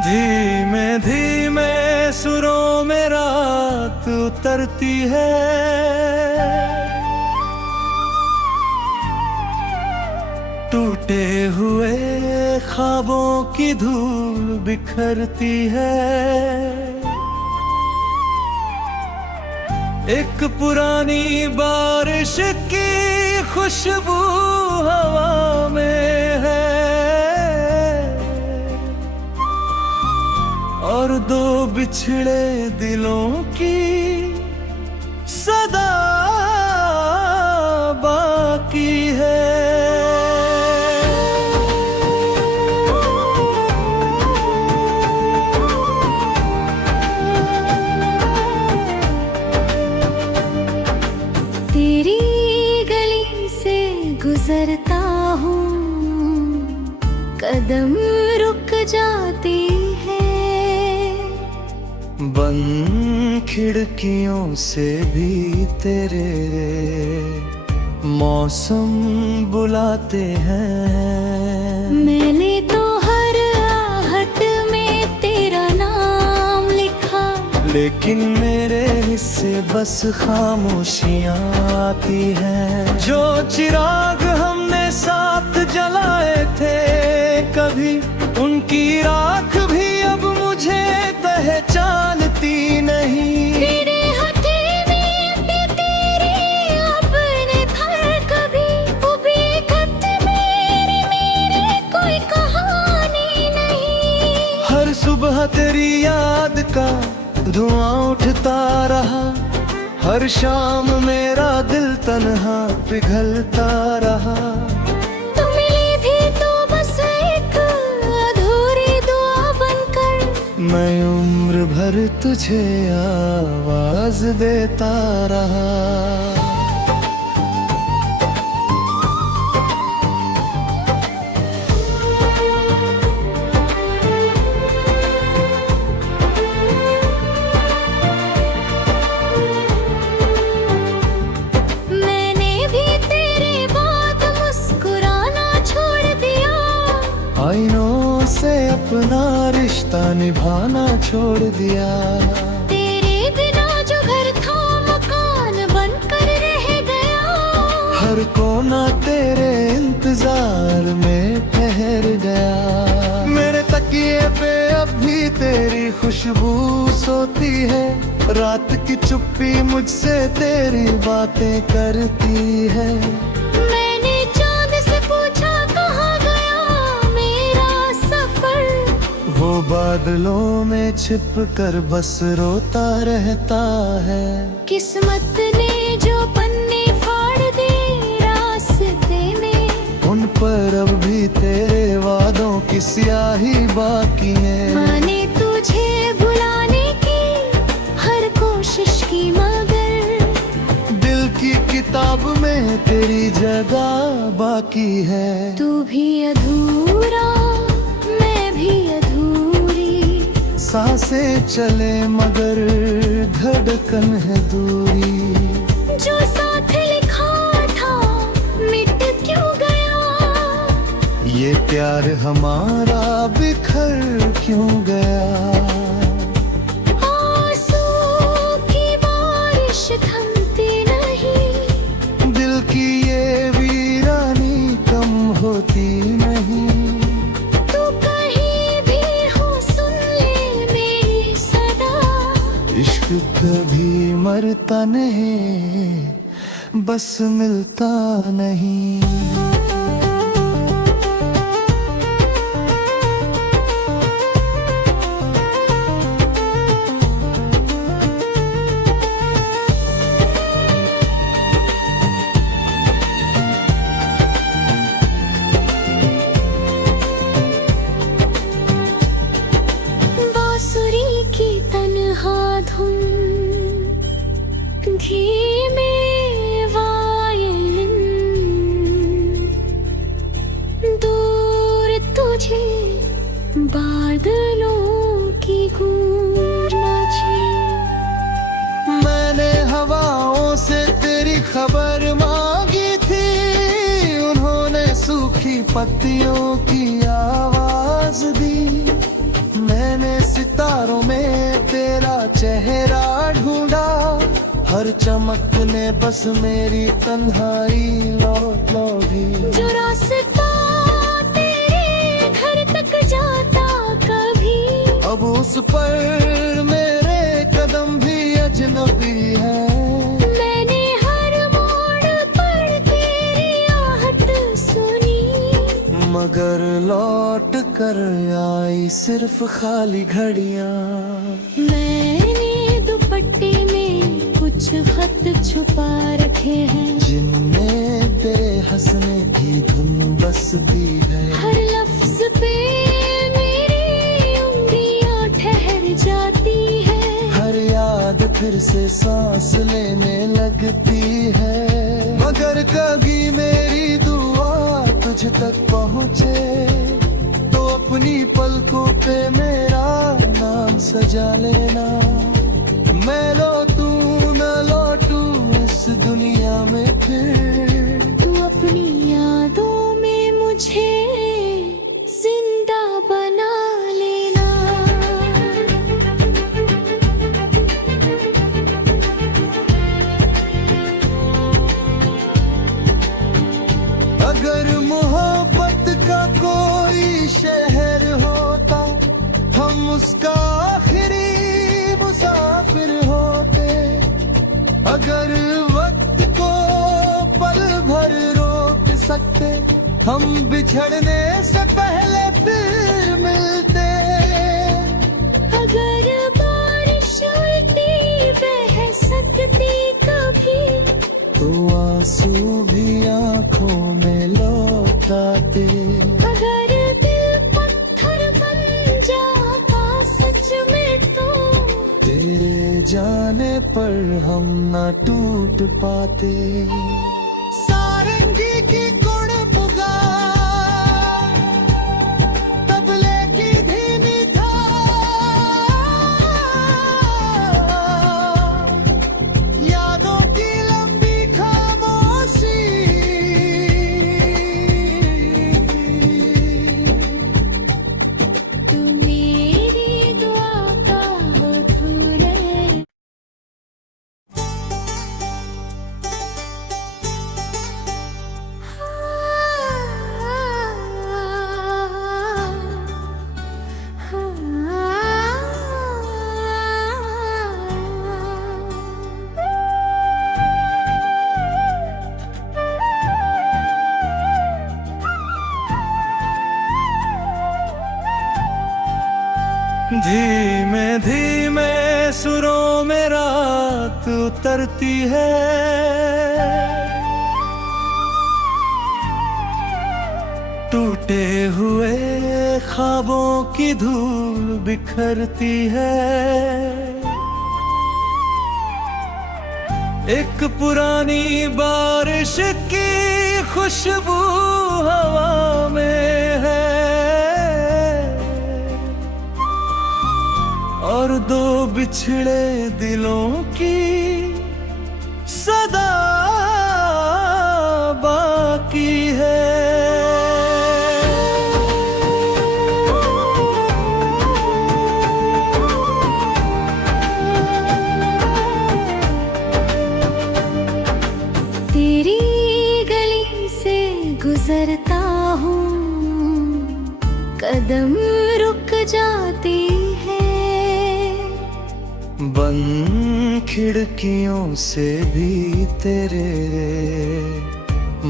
धीमे धीमे सुरों में रात उतरती है, टूटे हुए ख्वाबों की धूल बिखरती है। एक पुरानी बारिश की खुशबू हवा में है, और दो बिछड़े दिलों की सदा बाकी है। तेरी गली से गुजरता हूँ, कदम रुक जाती है। बंद खिड़कियों से भी तेरे मौसम बुलाते हैं। मैंने तो हर आहट में तेरा नाम लिखा, लेकिन मेरे हिस्से बस खामोशियाँ आती हैं। जो चिराग हमने साथ जलाए थे कभी, उनकी राख भी अब मुझे पहचानती नहीं। तेरे हथेली पे तेरी अपने थर कभी, वो भी खत मेरे कोई कहानी नहीं। हर सुबह तेरी याद का धुआं उठता रहा, हर शाम मेरा दिल तन्हा पिघलता रहा। तू मिली भी तो बस एक अधूरी दुआ बनकर, मैं उम्र भर तुझे आवाज देता रहा। आईनों से अपना रिश्ता निभाना छोड़ दिया। तेरे बिना जो घर था मकान बनकर रह गया। हर कोना तेरे इंतजार में ठहर गया। मेरे तकिए पे अब भी तेरी खुशबू सोती है, रात की चुप्पी मुझसे तेरी बातें करती है। वो बादलों में छिप कर बस रोता रहता है। किस्मत ने जो पन्ने फाड़ दिए रास्ते में, उन पर अब भी तेरे वादों की स्याही बाकी है। मैंने तुझे बुलाने की हर कोशिश की, मगर दिल की किताब में तेरी जगह बाकी है। तू भी अधूरा, सांसें चले मगर धड़कन है दूरी। जो साथ लिखा था मिट क्यों गया, ये प्यार हमारा बिखर क्यों गया। आंसू की बारिश थमती नहीं, दिल की ये वीरानी कम होती नहीं। इश्क कभी मरता नहीं, बस मिलता नहीं। बांसुरी की तन्हा धुन, धीमे वायलिन, दूर तुझे बादलों की गूंज मची। मैंने हवाओं से तेरी खबर मांगी थी, उन्होंने सूखी पत्तियों की आवाज दी। मैंने सितारों में तेरा चेहरा ढूंढा, हर चमक ने बस मेरी तन्हाई लौट लो भी। जो रास्ता तेरे घर तक जाता कभी, अब उस पर मेरे कदम भी अजनबी है। मैंने हर मोड़ पर तेरी आहट सुनी, मगर लौट कर आई सिर्फ खाली घड़ियां। मैंने दुपट्टे में कुछ खत छुपा रखे हैं, जिनमें तेरे हंसने की धुन बसती है। हर लफ्ज पे मेरी उंगलियां ठहर जाती है, हर याद फिर से सांस लेने लगती है। मगर कभी मेरी दुआ तुझ तक पहुँचे तो अपनी पलकों पे मेरा नाम सजा लेना। मैं लौटूं न लौटूं इस दुनिया में फिर, तू अपनी यादों में मुझे जिंदा बना लेना। अगर मोहब्बत का कोई शहर होता, हम उसका आखिरी मुसाफिर होते। अगर वक्त को पल भर रोक सकते, हम बिछड़ने से पहले फिर मिलते। अगर बारिश उल्टी बह सकती कभी, तो आंसू भी आंखों में लौट आते। अगर दिल पत्थर बन जाता सच में, तो तेरे जाने पर हम न टूट पाते। सारंगी की गुण पुकार, तबले की धीमी धार, यादों की लंबी खामोशी, तू मेरी दुआ का हो धूरे। धीमे धीमे सुरों में रात उतरती है। टूटे हुए ख्वाबों की धूल बिखरती है। एक पुरानी बारिश की खुशबू हवा में है, और दो बिछड़े दिलों की सदा बाकी है। तेरी गली से गुजरता हूँ, कदम रुक जाती है। बंद खिड़कियों से भी तेरे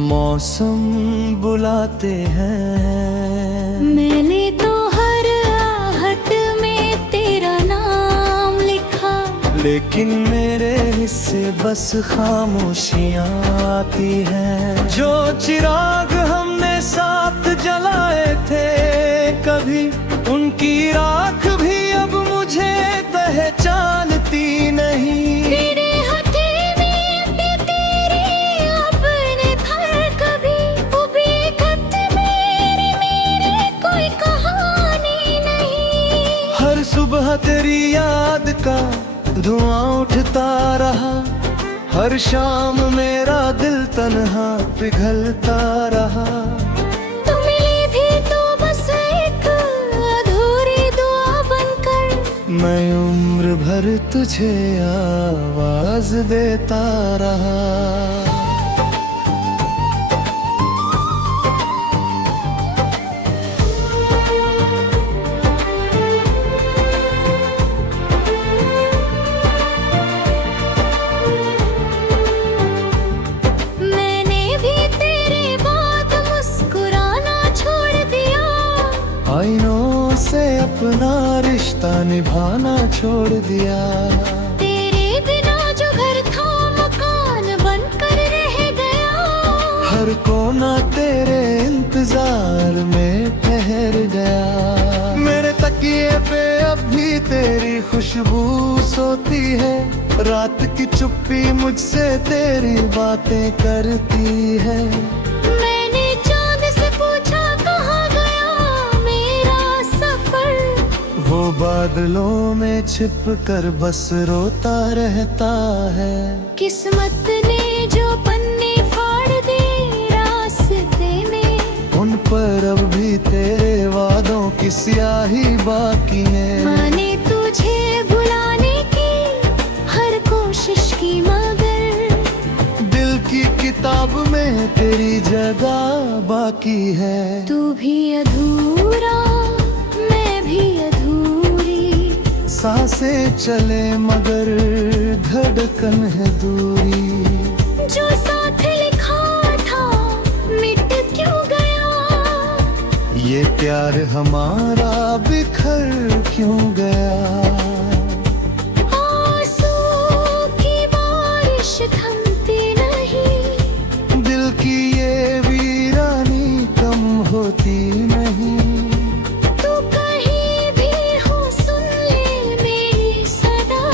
मौसम बुलाते हैं। मैंने तो हर आहट में तेरा नाम लिखा, लेकिन मेरे हिस्से बस खामोशियाँ आती हैं। जो चिराग हमने साथ जलाए थे कभी, उनकी राख भी अब मुझे पहचानती नहीं। तेरे हथेली पे तेरी अपने थर कभी, वो भी खत मेरे कोई कहानी नहीं। हर सुबह तेरी याद का धुआं उठता रहा, हर शाम मेरा दिल तन्हा पिघलता रहा। तू मिली भी तो बस एक अधूरी दुआ बनकर, मैं उम्र भर तुझे आवाज देता रहा। मैंने भी तेरे बाद मुस्कुराना छोड़ दिया। आईनों से अपना रिश्ता निभाना छोड़ दिया। तेरे बिना जो घर था मकान बनकर रह गया। हर कोना तेरे इंतजार में ठहर गया। मेरे तकिए पे अब भी तेरी खुशबू सोती है। रात की चुप्पी मुझसे तेरी बातें करती है। मैंने चांद से पूछा कहाँ गया मेरा सफर। वो बादलों में छिप कर बस रोता रहता है। किस्मत ने जो पन्ने फाड़ दे रास्ते में, उन पर अब भी तेरे वादों की स्याही बाकी है। मैंने तुझे बुलाने की हर कोशिश की मगर दिल की किताब में तेरी जगह बाकी है। तू भी अधूरा मैं भी अधूरी। सांसें चले मगर धड़कन है दूरी। जो साथ लिखा था मिट क्यों गया। ये प्यार हमारा बिखर क्यों गया। आंसू की बारिश थमती नहीं। दिल की ये वीरानी कम होती नहीं। तू कहीं भी हो सुन ले मेरी सदा।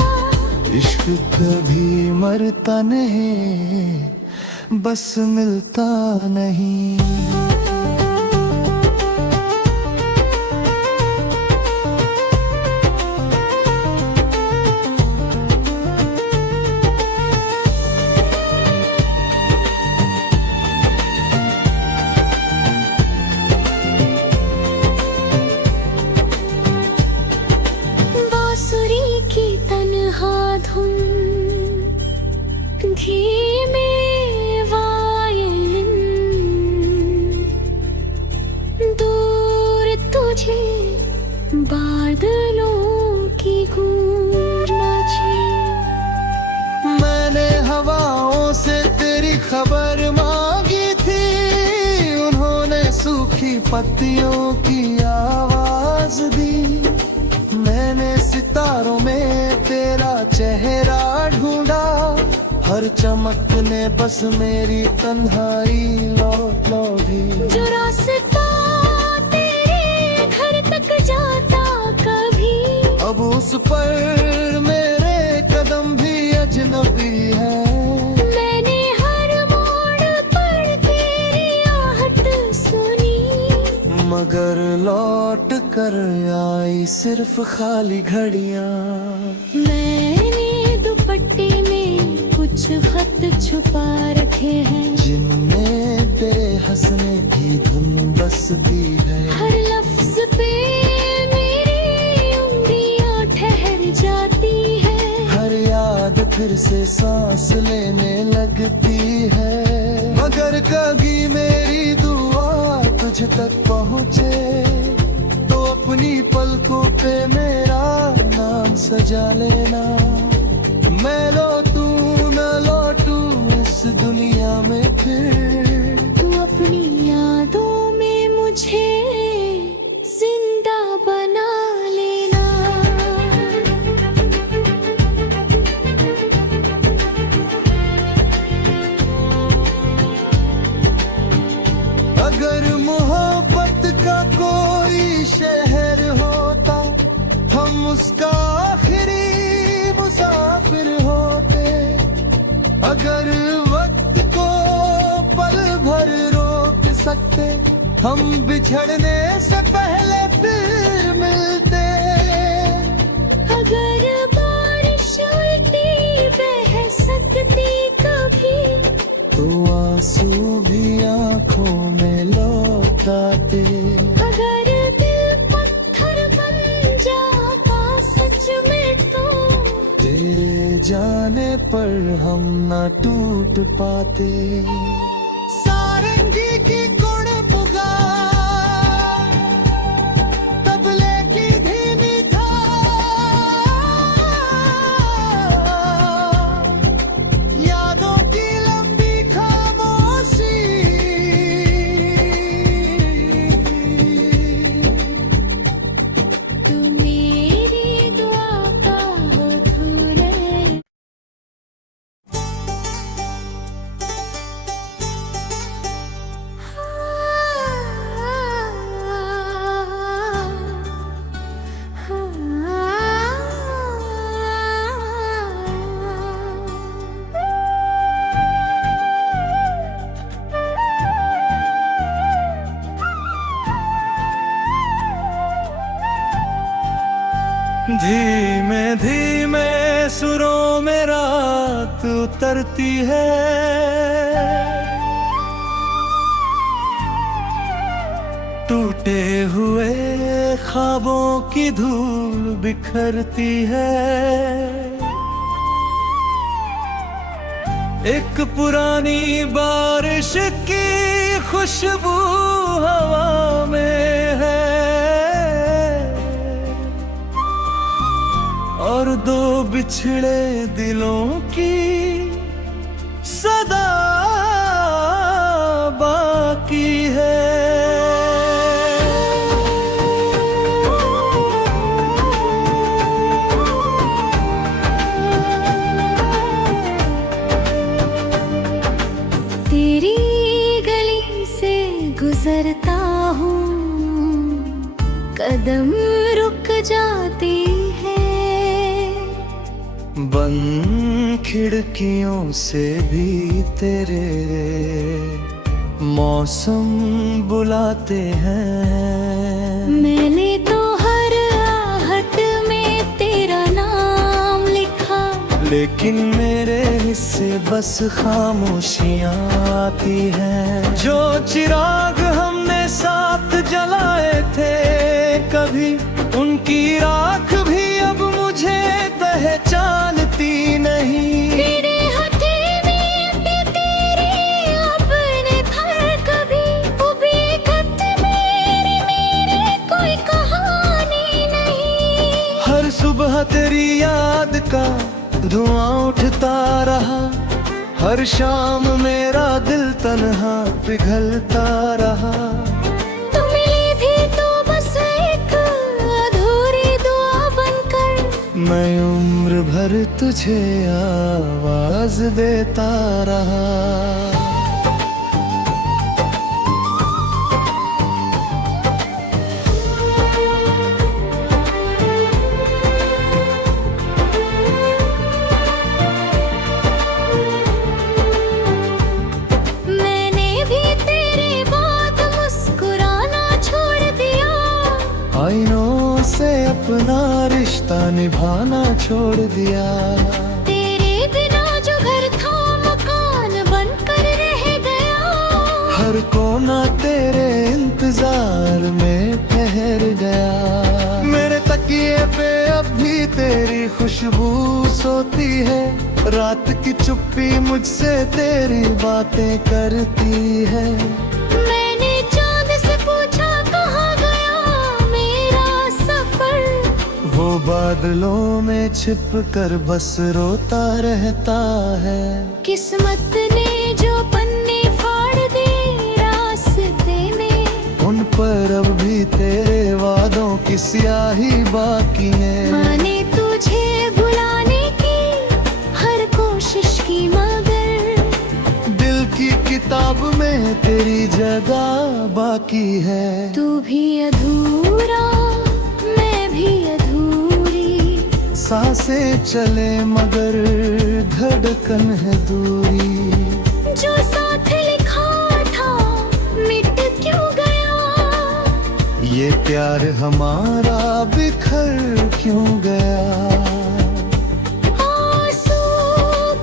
इश्क कभी मरता नहीं बस मिलता नहीं। बांसुरी की तन्हा धुन धीमे वायलिन। दूर तुझे बादलों की गूंज मची। मैंने हवाओं से तेरी खबर मांगी थी। उन्होंने सूखी पत्तियों की आवाज दी। मैंने सितारों में तेरा चेहरा ढूंढा। हर चमक ने बस मेरी तन्हाई लौट दी। जो रास्ता तेरे घर तक जाता कभी, अब उस पर मेरे कदम भी अजनबी है। मैंने हर मोड़ पर तेरी आहट सुनी। मगर लौट कर आई सिर्फ खाली घड़ियां। मैंने दुपट्टे में कुछ खत छुपा रखे हैं। जिनमें तेरे हंसने की धुन बसती है। हर लफ्ज पे मेरी उंगलियां ठहर जाती है। हर याद फिर से सांस लेने लगती है। मगर कभी मेरी दुआ तुझ तक पहुँचे तो अपनी पलकों पे मेरा नाम सजा लेना। मैं लौटूं न लौटूं इस दुनिया में फिर, तू अपनी यादों में मुझे जिंदा बना लेना। अगर मोहब्बत का कोई शहर होता, हम उसका आखिरी मुसाफिर होते। अगर वक्त को पल भर रोक सकते, हम बिछड़ने से पहले फिर मिलते। अगर बारिश उल्टी बह सकती कभी, तो आंसू भी आंखों में लौट आते। अगर दिल पत्थर बन जाता सच जाने पर हम ना टूट पाते। सारंगी की गुण पुगा तबले की धीमी थाप, यादों की लंबी खामोशी, तू मेरी दुआ का हो धूरे। धीमे धीमे सुरों में रात उतरती है, टूटे हुए ख्वाबों की धूल बिखरती है। एक पुरानी बारिश की खुशबू हवा में है, और दो बिछड़े दिलों की सदा बाकी है। तेरी गली से गुजरता हूँ, कदम रुक जाती है। बंद खिड़कियों से भी तेरे मौसम बुलाते हैं। मैंने तो हर आहट में तेरा नाम लिखा, लेकिन मेरे हिस्से बस खामोशियाँ आती हैं। जो चिराग हमने साथ जलाए थे कभी, उनकी राख भी अब मुझे पहचानती नहीं। तेरे हथेली पे तेरी अपने थर कभी, उबे खत मेरे कोई कहानी नहीं। हर सुबह तेरी याद का धुआं उठता रहा, हर शाम मेरा दिल तन्हा पिघलता रहा। तू मिली भी तो बस एक अधूरी दुआ बनकर, मैं उम्र भर तुझे आवाज देता रहा। मैंने भी तेरे बाद मुस्कुराना छोड़ दिया। आईनों से अपना रिश्ता निभाना छोड़ दिया। तेरे बिना जो घर था मकान बनकर रह गया। हर कोना तेरे इंतजार में ठहर गया। मेरे तकिए पे अब भी तेरी खुशबू सोती है, रात की चुप्पी मुझसे तेरी बातें करती है। मैंने चांद से पूछा कहाँ गया मेरा सफर, वो बादलों में छिप कर बस रोता रहता है। किस्मत ने जो पन्ने फाड़ दे रास्ते में, उन पर अब भी तेरे वादों की स्याही बाकी है। मैंने तुझे बुलाने की हर कोशिश की, मगर दिल की किताब में तेरी जगह बाकी है। तू भी अधूरा मैं भी अधूरी, सांसें चले मगर धड़कन है दूरी। जो साथ लिखा था मिट क्यों गया, ये प्यार हमारा बिखर क्यों गया। आंसू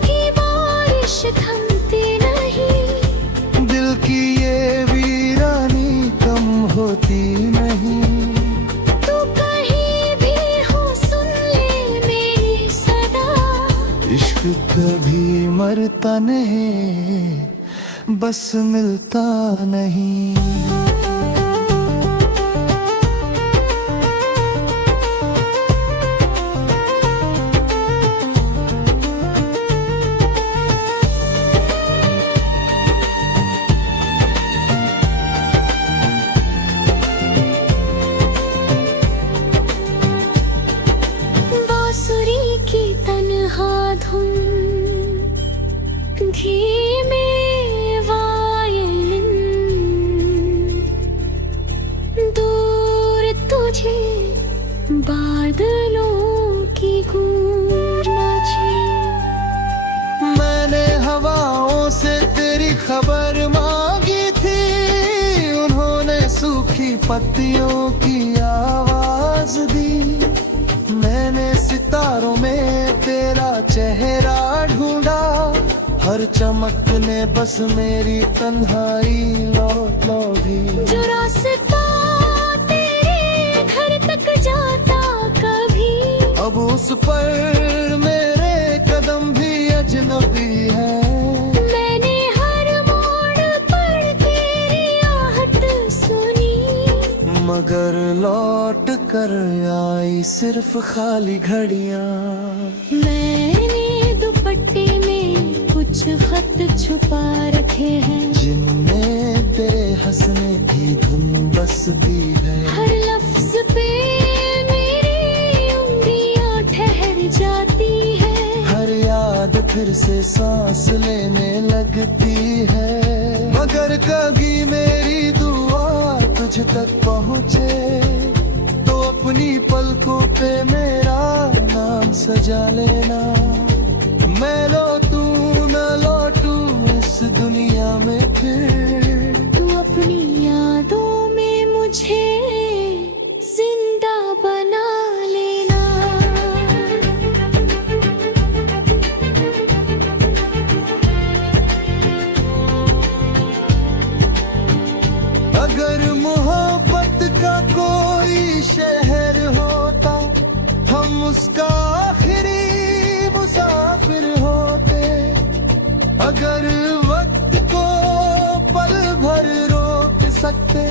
की बारिश थमती नहीं, दिल की ये वीरानी कम होती नहीं। तू कहीं भी हो सुन ले मेरी सदा, इश्क कभी मरता नहीं, बस मिलता नहीं। बांसुरी की तन्हा धुन, धीमे वायलिन, दूर तुझे बादलों की गूंज मची। मैंने हवाओं से तेरी खबर मांगी थी, उन्होंने सूखी पत्तियों की आवाज दी। मैंने सितारों में तेरा चेहरा ढूंढा, हर चमक ने बस मेरी तन्हाई लौट ली। जो रास्ता तेरे घर तक जाता कभी, अब उस पर मेरे कदम भी अजनबी है। मैंने हर मोड़ पर तेरी आहट सुनी, मगर लौट कर आई सिर्फ खाली घड़ियां। मैंने दुपट्टे में कुछ खत छुपा रखे हैं, जिनमें तेरे हंसने की धुन बसती है। हर लफ्ज पे मेरी उंगलियां ठहर जाती है, हर याद फिर से सांस लेने लगती है। मगर कभी मेरी दुआ तुझ तक पहुँचे, तो अपनी पलकों पे मेरा नाम सजा लेना। मैं लौटूं न लौटूं इस दुनिया में फिर, तू अपनी यादों में मुझे जिंदा बना लेना। अगर मोहब्बत का कोई शहर होता, हम उसका आखिरी मुसाफिर होते। अगर वक्त को पल भर रोक सकते,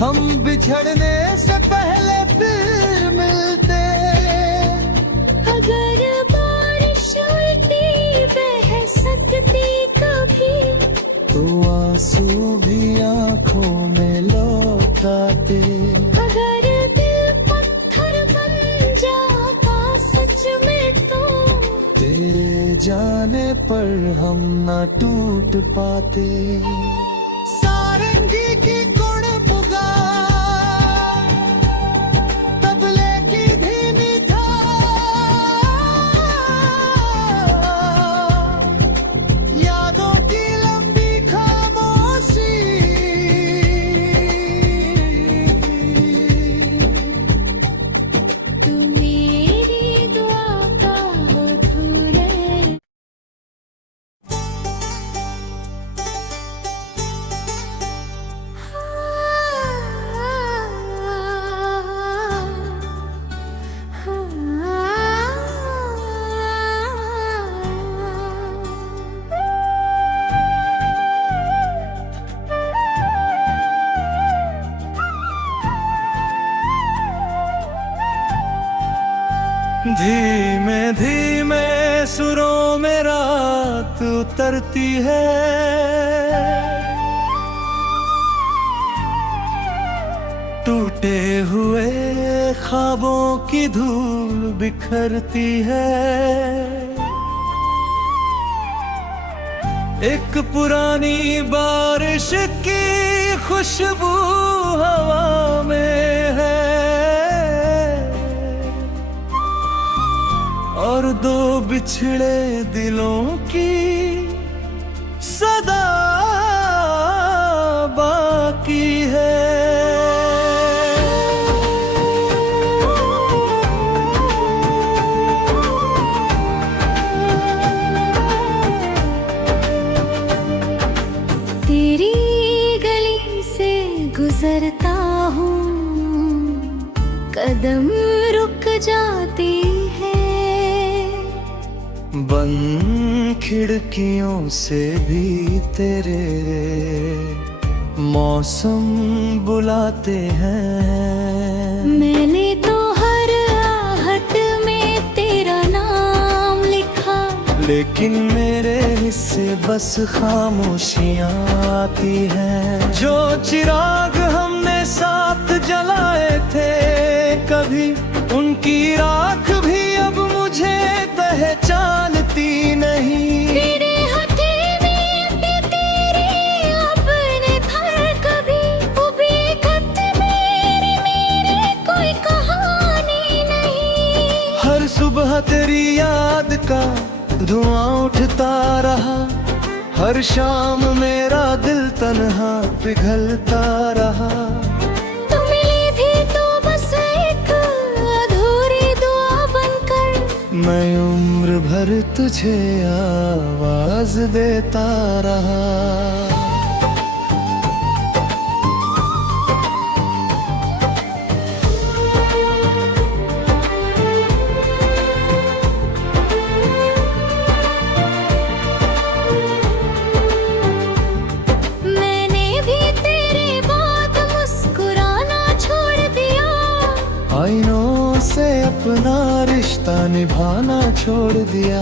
हम बिछड़ने से पहले फिर मिलते। अगर बारिश उल्टी बह सकती कभी, तो आंसू भी आंखों में लौट आते। अगर दिल पत्थर बन जाता सच में, तो तेरे जाने पर हम ना टूट पाते। सारंगी की गुण पुकार, तबले की धीमी धार, यादों की लंबी खामोशी। तू मेरी दुआ का हो धूले। धीमे धीमे सुरों में रात उतरती है, टूटे हुए ख्वाबों की धूल बिखरती है। एक पुरानी बारिश की खुशबू हवा में है, और दो बिछड़े दिलों की सदा बाकी है। तेरी गली से गुजरता हूँ, कदम रुक जाती है, बंद खिड़कियों से भी तेरे मौसम बुलाते हैं। मैंने तो हर आहट में तेरा नाम लिखा, लेकिन मेरे हिस्से बस खामोशियाँ आती हैं। जो चिराग हमने साथ जलाए थे कभी, उनकी राख भी अब मुझे पहचानती नहीं। तेरे हथेली पे तेरी अपने घर कभी, वो भी खत मेरे कोई कहानी नहीं। हर सुबह तेरी याद का धुआं उठता रहा, हर शाम मेरा दिल तन्हा पिघलता रहा। तू मिली भी तो बस एक अधूरी दुआ बनकर, मैं उम्र भर तुझे आवाज देता रहा। आईनों से अपना रिश्ता निभाना छोड़ दिया।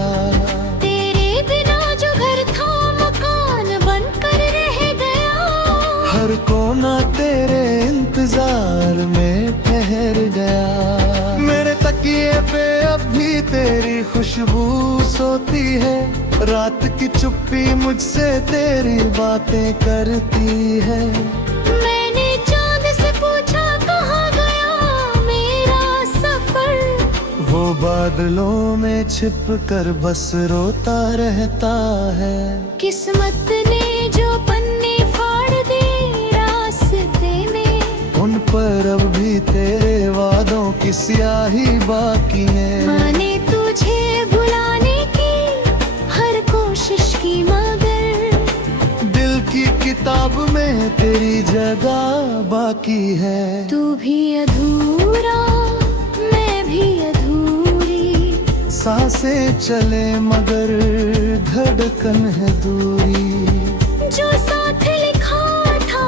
तेरे बिना जो घर था मकान बनकर रह गया। हर कोना तेरे इंतजार में ठहर गया। मेरे तकिए पे अब भी तेरी खुशबू सोती है। रात की चुप्पी मुझसे तेरी बातें करती है। वो बादलों में छिप कर बस रोता रहता है। किस्मत ने जो पन्ने फाड़ दे रास्ते में, उन पर अब भी तेरे वादों की स्याही बाकी है। मैंने तुझे बुलाने की हर कोशिश की, मगर दिल की किताब में तेरी जगह बाकी है। तू भी अधूरा, सांसें चले मगर धड़कन है दूरी। जो साथ लिखा था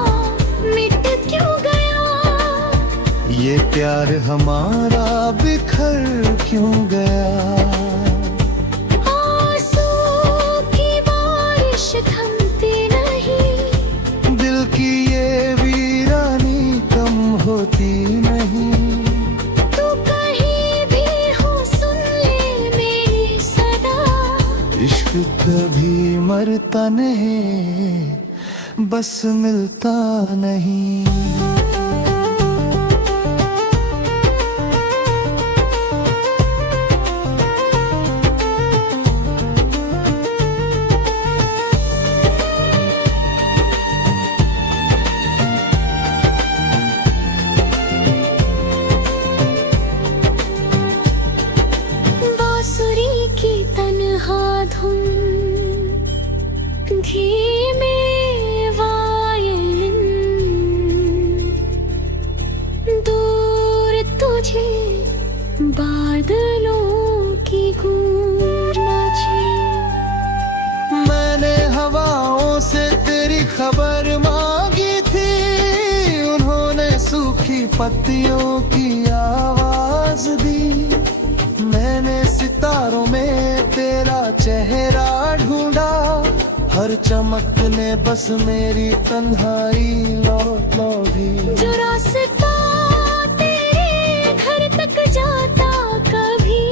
मिट क्यों गया, ये प्यार हमारा बिखर क्यों गया। आंसू की बारिश थमती नहीं, दिल की ये वीरानी कम होती नहीं। इश्क कभी मरता नहीं, बस मिलता नहीं। बांसुरी की तन्हा धुन, धीमे वायलिन, दूर तुझे बादलों की गूंज मची। मैंने हवाओं से तेरी खबर मांगी थी, उन्होंने सूखी पत्तियों की आवाज दी। मैंने सितारों में तेरा चेहरा ढूंढा, हर चमक ने बस मेरी तन्हाई लौट दी। जो रास्ता तेरे घर तक जाता कभी,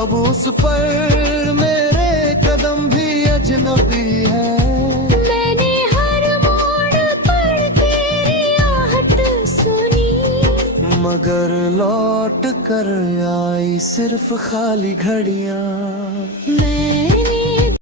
अब उस पर मेरे कदम भी अजनबी है। मैंने हर मोड़ पर तेरी आहट सुनी, मगर लौट कर आई सिर्फ खाली घड़ियां। मैंने